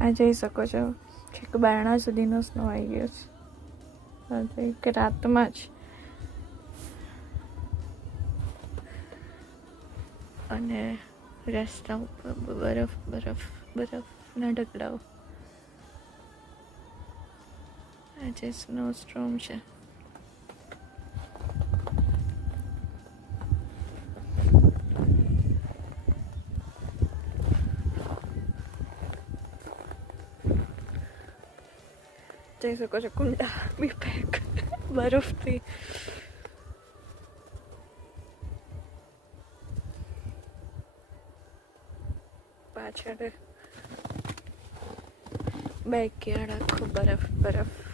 આ જોઈ શકો છો કે બારણા સુધીનો સ્નો આવી ગયો છે કે રાતમાં જ. અને રસ્તા ઉપર બરફ બરફ બરફના ઢગલાઓ. આજે સ્નો સ્ટ્રોમ છે. જોઈ શકો છો કુંડા બી પેક બરફથી. પાછળ બેકયાર્ડ આખું બરફ બરફ.